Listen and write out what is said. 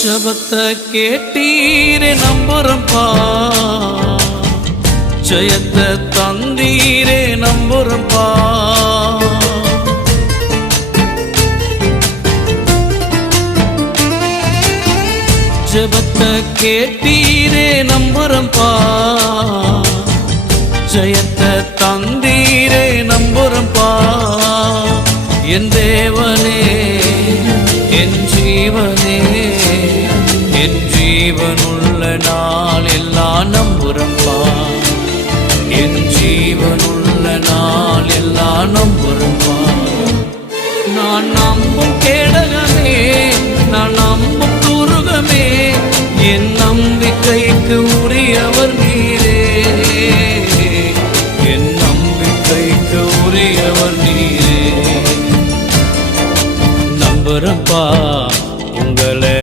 ஜபத்தை கேட்டீரே நம்புறம்பா, ஜெயத்தை தந்தீரே நம்புறம்பா. ஜபத்தை கேட்டீரே நம்புறம்பா, ஜெயத்தை தந்தீரே நம்புறம்பா. என் தேவனே என் ஜீவனே, என் ஜீவனுள்ள நாள் எல்லாம் நம்புறம்பா, என் ஜீவனுள்ள நாள் எல்லாம் நம்புறம்பா. நான் நம்பும் கேடகமே, நான் நம்பும் துருகமே, என்